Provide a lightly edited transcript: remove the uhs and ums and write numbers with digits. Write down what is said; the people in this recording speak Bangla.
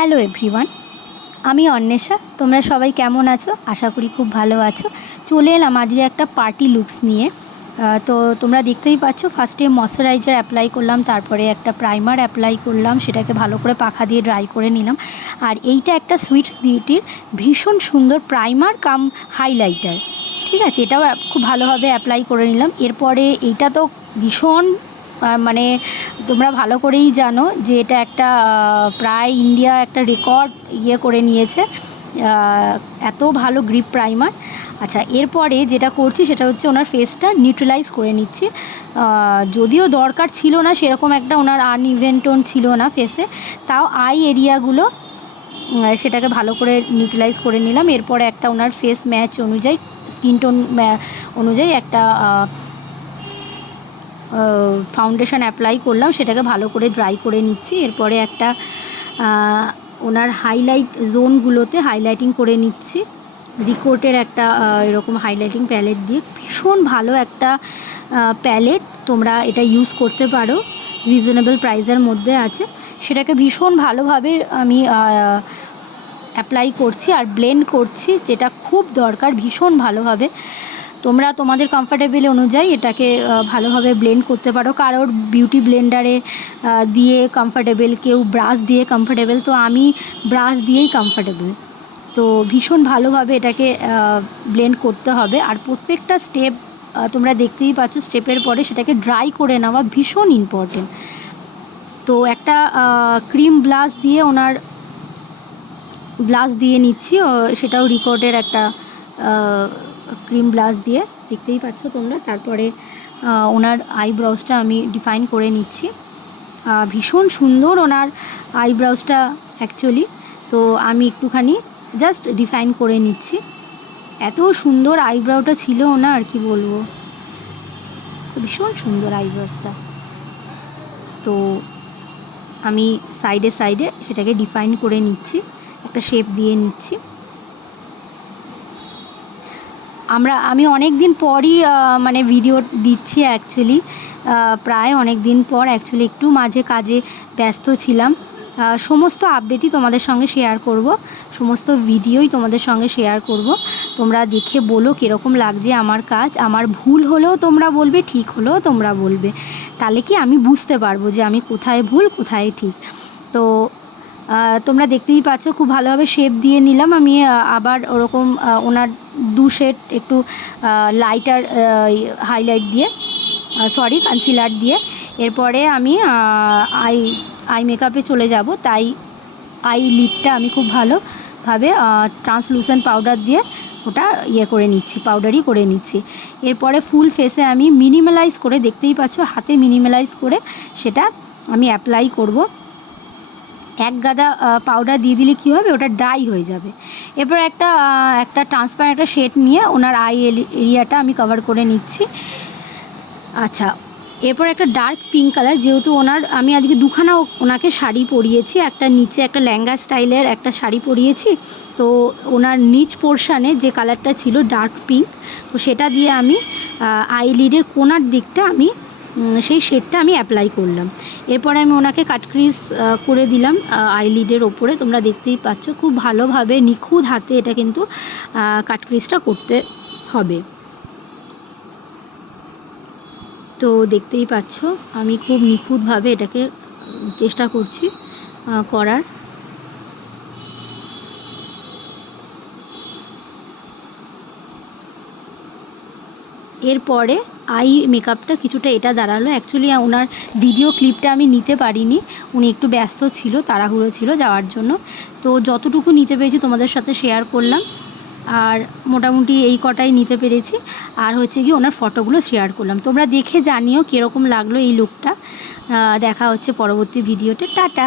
হ্যালো এভরিওয়ান, আমি অন্বেষা। তোমরা সবাই কেমন আছো? আশা করি খুব ভালো আছো। চলে এলাম আজকে একটা পার্টি লুকস নিয়ে। তো তোমরা দেখতেই পাচ্ছ, ফার্স্টে ময়শ্চারাইজার অ্যাপ্লাই করলাম, তারপরে একটা প্রাইমার অ্যাপ্লাই করলাম, সেটাকে ভালো করে পাখা দিয়ে ড্রাই করে নিলাম। আর এইটা একটা সুইটস বিউটির ভীষণ সুন্দর প্রাইমার কাম হাইলাইটার, ঠিক আছে? এটাও খুব ভালোভাবে অ্যাপ্লাই করে নিলাম। এরপরে এইটা তো ভীষণ মানে তোমরা ভালো করেই জানো যে এটা একটা প্রায় ইন্ডিয়া একটা রেকর্ড করে নিয়েছে, এত ভালো গ্রিপ প্রাইমার। আচ্ছা, এরপরে যেটা করছি সেটা হচ্ছে ওনার ফেসটা নিউট্রালাইজ করে নিচ্ছি। যদিও দরকার ছিল না, সেরকম একটা ওনার আনইভেন টোন ছিল না ফেসে, তাও আই এরিয়াগুলো সেটাকে ভালো করে নিউট্রালাইজ করে নিলাম। এরপরে একটা ওনার ফেস ম্যাচ অনুযায়ী, স্কিন টোন অনুযায়ী একটা ফাউন্ডেশন অ্যাপ্লাই করলাম, সেটাকে ভালো করে ড্রাই করে নিচ্ছি। এরপরে একটা ওনার হাইলাইট জোনগুলোতে হাইলাইটিং করে নিচ্ছি রিকোটের একটা এরকম হাইলাইটিং প্যালেট দিয়ে। ভীষণ ভালো একটা প্যালেট, তোমরা এটা ইউজ করতে পারো, রিজনেবল প্রাইসের মধ্যে আছে। সেটাকে ভীষণ ভালোভাবে আমি অ্যাপ্লাই করছি আর ব্লেন্ড করছি, যেটা খুব দরকার ভীষণ ভালোভাবে। তোমরা তোমাদের কমফর্টেবল অনুযায়ী এটাকে ভালোভাবে ব্লেন্ড করতে পারো। কারোর বিউটি ব্লেন্ডারে দিয়ে কমফর্টেবল, কেউ ব্রাশ দিয়ে কমফর্টেবল, তো আমি ব্রাশ দিয়েই কমফর্টেবল। তো ভীষণ ভালোভাবে এটাকে ব্লেন্ড করতে হবে। আর প্রত্যেকটা স্টেপ তোমরা দেখতেই পাচ্ছ, স্টেপের পরে সেটাকে ড্রাই করে নেওয়া ভীষণ ইম্পর্টেন্ট। তো একটা ক্রিম ব্লাশ দিয়ে ওনার ব্লাশ দিয়ে নিচ্ছি, সেটাও রিকর্ডের একটা ক্রিম ব্লাশ দিয়ে, দেখতেই পাচ্ছ তোমরা। তারপরে ওনার আইব্রাউজটা আমি ডিফাইন করে নিচ্ছি। ভীষণ সুন্দর ওনার আইব্রাউজটা অ্যাকচুয়ালি, তো আমি একটুখানি জাস্ট ডিফাইন করে নিচ্ছি। এত সুন্দর আইব্রাউটা ছিল ওনার, কি বলবো, ভীষণ সুন্দর আইব্রাউজটা। তো আমি সাইডে সাইডে সেটাকে ডিফাইন করে নিচ্ছি, একটা শেপ দিয়ে নিচ্ছি। আমি অনেক দিন পরই মানে ভিডিও দিচ্ছি অ্যাকচুয়ালি, প্রায় অনেক দিন পর অ্যাকচুয়ালি, একটু মাঝে কাজে ব্যস্ত ছিলাম। সমস্ত আপডেটই তোমাদের সঙ্গে শেয়ার করব, সমস্ত ভিডিওই তোমাদের সঙ্গে শেয়ার করব। তোমরা দেখে বলো কীরকম লাগছে আমার কাজ। আমার ভুল হলেও তোমরা বলবে, ঠিক হলেও তোমরা বলবে, তাহলে কি আমি বুঝতে পারবো যে আমি কোথায় ভুল কোথায় ঠিক। তো তোমরা দেখতেই পাচ্ছ খুব ভালোভাবে শেপ দিয়ে নিলাম আমি। আবার ওরকম ওনার দু শেড একটু লাইটার হাইলাইট দিয়ে, সরি কনসিলার দিয়ে। এরপরে আমি আই মেকআপে চলে যাব, তাই আই লিডটা আমি খুব ভালোভাবে ট্রান্সলুসেন্ট পাউডার দিয়ে ওটা করে নিচ্ছি, পাউডারই করে নিচ্ছি। এরপরে ফুল ফেসে আমি মিনিমালাইজ করে, দেখতেই পাচ্ছ হাতে মিনিমালাইজ করে সেটা আমি অ্যাপ্লাই করব। এক গাদা পাউডার দিয়ে দিলে কী হবে, ওটা ড্রাই হয়ে যাবে। এরপর একটা ট্রান্সপারেন্ট একটা শেড নিয়ে ওনার আই এরিয়াটা আমি কভার করে নিচ্ছি। আচ্ছা, এরপর একটা ডার্ক পিঙ্ক কালার, যেহেতু আমি আজকে দুখানা ওনাকে শাড়ি পরিয়েছি, একটা নিচে একটা লেহেঙ্গা স্টাইলের একটা শাড়ি পরিয়েছি, তো ওনার নিচ পোর্শানে যে কালারটা ছিল ডার্ক পিঙ্ক, তো সেটা দিয়ে আমি আইলিডের কোনার দিকটা আমি সেই শেডটা আমি অ্যাপ্লাই করলাম। এরপরে আমি ওনাকে কাটক্রিজ করে দিলাম আইলিডের ওপরে। তোমরা দেখতেই পাচ্ছ খুব ভালোভাবে নিখুঁত হাতে এটা কিন্তু কাটক্রিজটা করতে হবে। তো দেখতেই পাচ্ছ আমি খুব নিখুঁতভাবে এটাকে চেষ্টা করছি করার। এরপরে আই মেকআপটা কিছুটা এটা দাঁড়ালো। অ্যাকচুয়ালি ওনার ভিডিও ক্লিপটা আমি নিতে পারিনি, উনি একটু ব্যস্ত ছিল, তাড়াহুড়ো ছিল যাওয়ার জন্য। তো যতটুকু নিতে পেরেছি তোমাদের সাথে শেয়ার করলাম, আর মোটামুটি এই কটাই নিতে পেরেছি। আর হচ্ছে কি ওনার ফটোগুলো শেয়ার করলাম। তোমরা দেখে জানিও কীরকম লাগলো এই লুকটা। দেখা হচ্ছে পরবর্তী ভিডিওতে। টাটা।